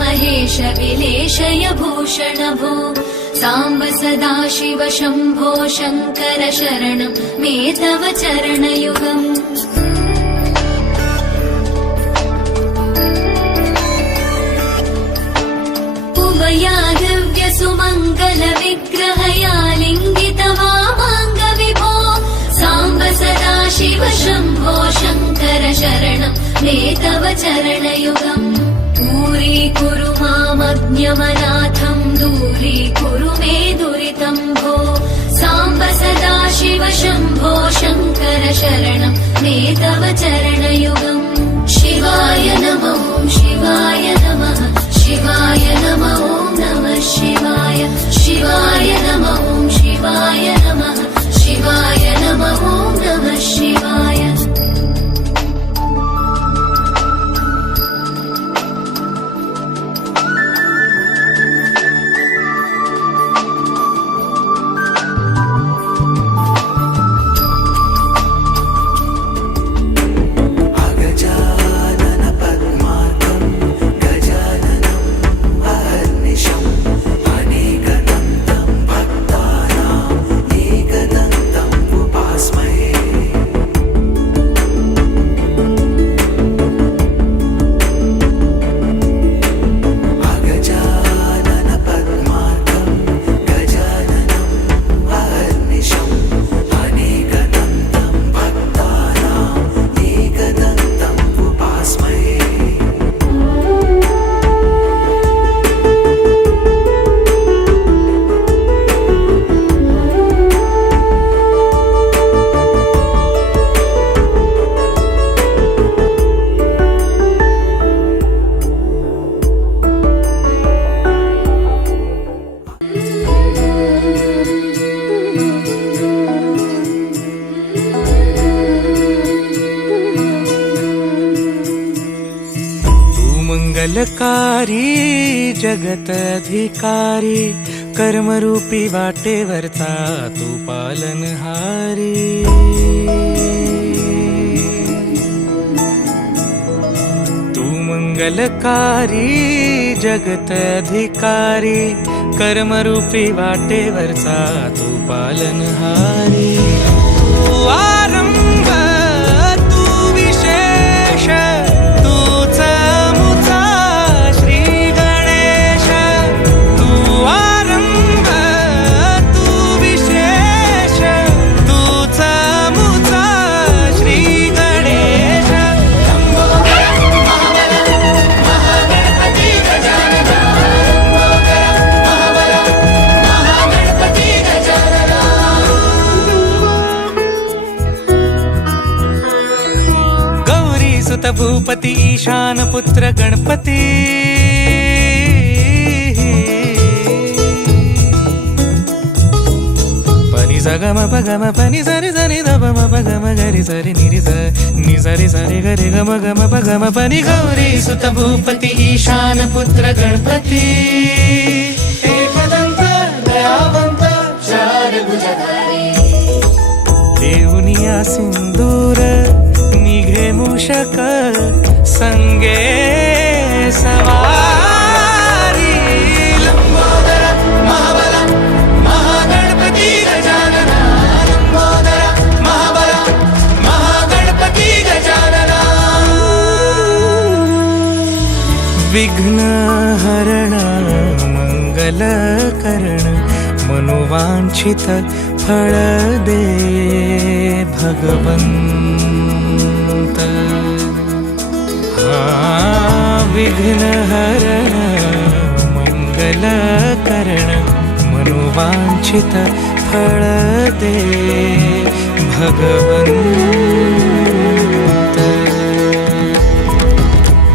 महेश विलेशय भूषण भो साम्ब सदा शिव शम्भो शङ्कर शरणं मे तव चरणयुगम् उमया दिव्य सुमङ्गल विग्रहया लिङ्गित वामाङ्ग विभो साम्ब सदा शिव शम्भो शङ्कर शरणं मे तव चरणयुगम् दूरीकुरु मामज्ञमनाथं दूरीकुरु मे दुरितं भो साम्ब सदा शिव शम्भो शङ्कर शरणं मे तव चरणयुगम् शिवाय नमः शिवाय नमः शिवाय नमः ॐ नमः शिवाय शिवाय नमः ॐ शिवाय नमः शिवाय नमः ॐ नमः शिवाय मंगलकारी जगतधिकारी कर्मरूपी वाटेवरचा तू पालनहारी तू मंगलकारी जगतधिकारी कर्मरूपी वाटेवरचा तू पालनहारी तू आरंभ तू विशेष भूपति ईशान पुत्र गणपति पनि सगम पगम पनि सरि सरि धम पगम गरि सरि निरि स नि सरि सरि गरि गम गम पगम पनि गौरी सुत भूपति ईशान पुत्र गणपति एकदंत दयावंत चार भुजधारी देवनिया सिंदूर निघे मूषक संगे सवारी लंबोदर महाबल महागणपती गजानना लंबोदर महाबल महागणपती गजानना विघ्नहरण मंगलकरण मनोवांछित फळ दे भगवंत विघ्नहरण मंगलकरण मनोवांछित फळ दे भगवंत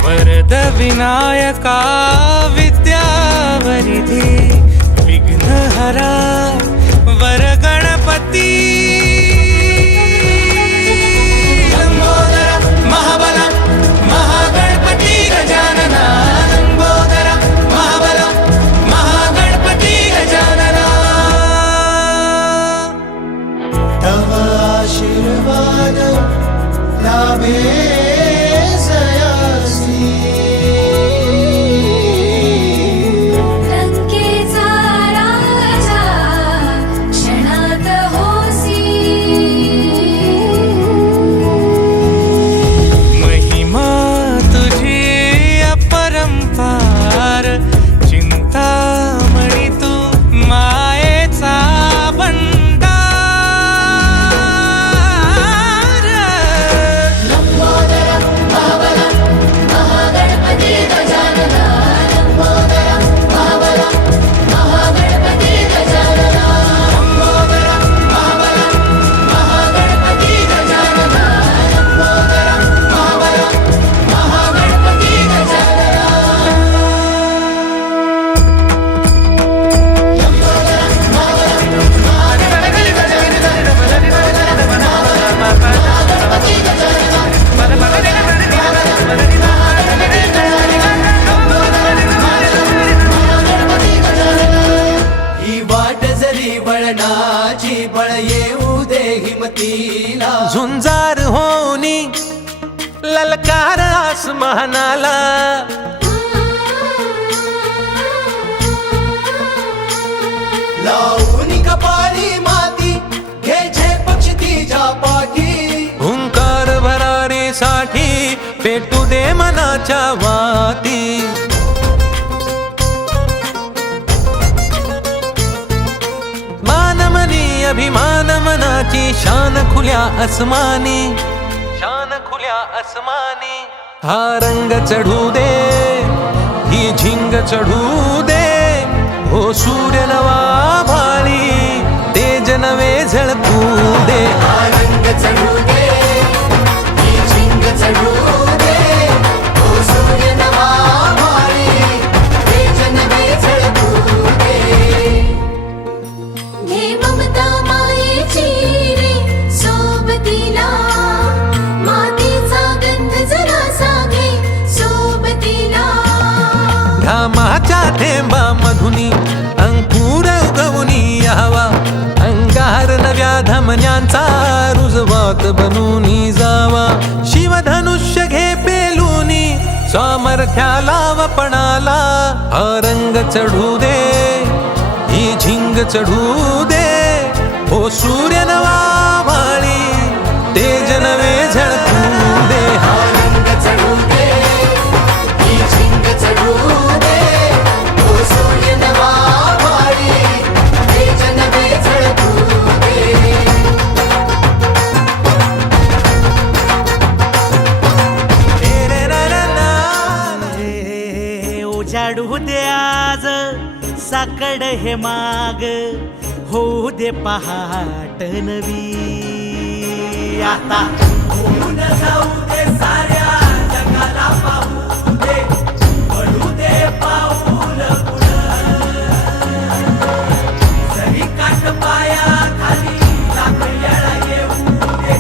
वरद विनायका विद्यावरिधी विघ्नहरा वर गणपती गोंजार होनी ललकार आसमानाला. लावून कपाळी माती घे पक्षी तिच्या पाठी. हुंकार भरारीसाठी पेटू दे मनाच्या वाती. मानमनी अभिमान मनाची शान खुल्या आसमानी. शान खुल्या आसमानी. हा रंग चढू दे ही झिंग चढू दे. हो सूर्य नवा भाळी तेज नवे झळकू दे. हा रंग चढू दे ही झिंग चढू दे. ओ सूर्य नवा भाळी तेज नवे झळकू दे. घे ममता मायेची रे सोबतीला. मातीचा गंध जरासा घे सोबतीला. घामाच्या थेंबा मधुनी अंकुर उगवूनी यावा. अंगार नव्या धमन्यांचा रुजवात बनूनी जावा. शिवधनुष्य घे पेलूनी सामर्थ्याला वपणाला. हा रंग चढू दे ही झिंग चढू दे. हो सूर्य नवा भाळी तेज नवे झळकू दे. हा रंग चढू दे ही झिंग चढू दे. ओ सूर्य नवा भाळी तेज नवे झळकू दे. उजाडू दे आज साकड हे माग. होऊ दे पहाट नवी. आता होऊन जाऊ दे साऱ्या जगाला पाहू दे. पडू दे पाऊल पुढं. जरी काट पाया खाली लाख येळा येऊ दे.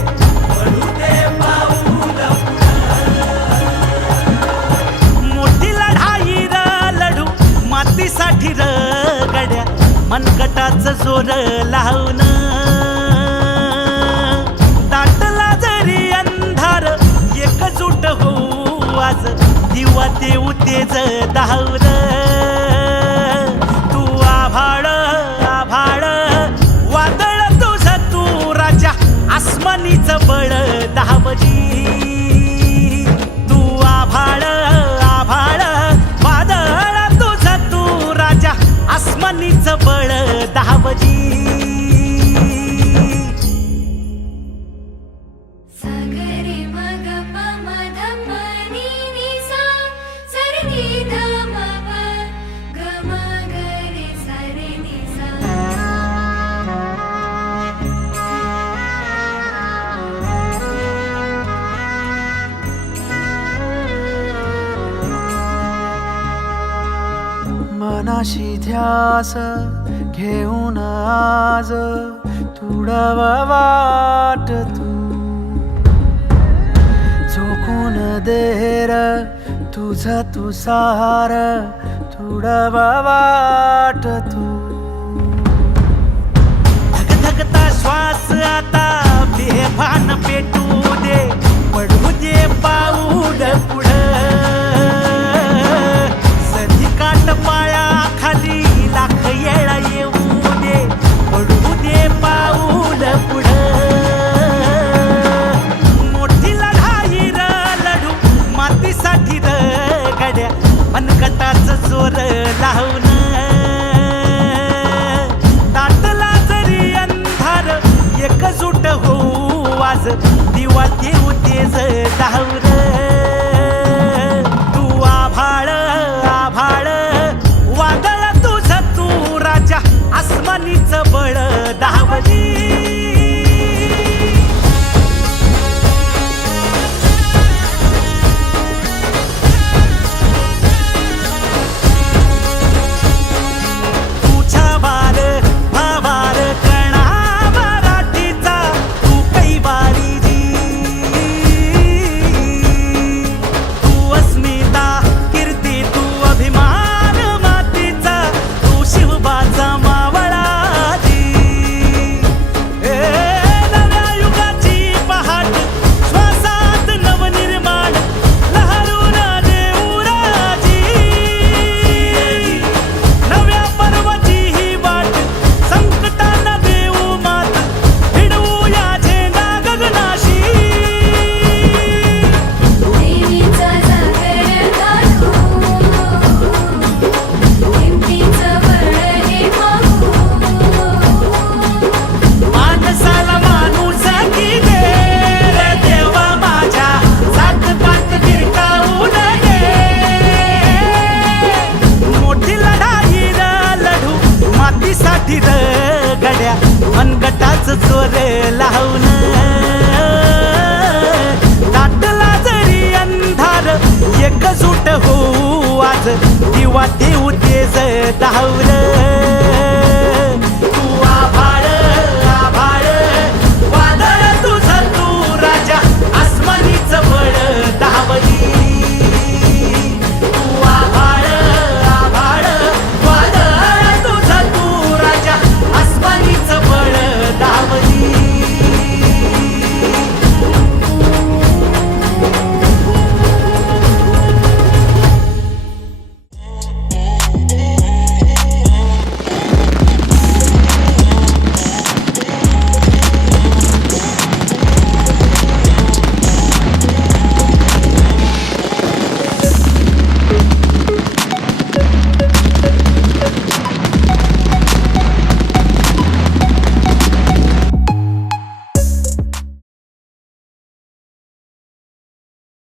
पडू दे पाऊल मोठी लढाई र लढू मातीसाठी र गड्या. मनगटाचं जोर लावून दाटला जरी अंधार एकजूट होऊ आज. दिवा देऊ तेज दावर. तू आभाळ आभाळ वादळ तुझं तू राजा. आसमानीचं बळ दावजी. तू आभाळ आभाळ वादळ तुझं तू राजा. आसमानीचं बळ दावजी. सगरे मग पम धप नी नी सा. सरे ध म प ग म ग रे सा रे नी सा. मनाशी ध्यास घेऊन आज तुडव वाट तू. झोकून देर तुझ तू सार तुडव वाट तू. धगधगता श्वास आता बेभान पेटू दे. पडू दे पाऊल पुढं. सधी काट पाया खाली लाख येळा येऊ दे. पडू दे पाऊल पुढं. मोठी लढाई र लढू मातीसाठी र गड्या. मनगटाचं जोर लावून दाटला जरी अंधार एकजूट होऊ आज. दिवा देऊ तेज दावर. तू आभाळ आभाळ वादळ तुझं तू राजा. आसमानीचं बळ दावली. तुझ्या वार भावार कणा मराठीचा. तू कैवारी जी. चोर लावून दाटला जरी अंधार एकजूट होऊ आज दिवा देऊ तेज धावलं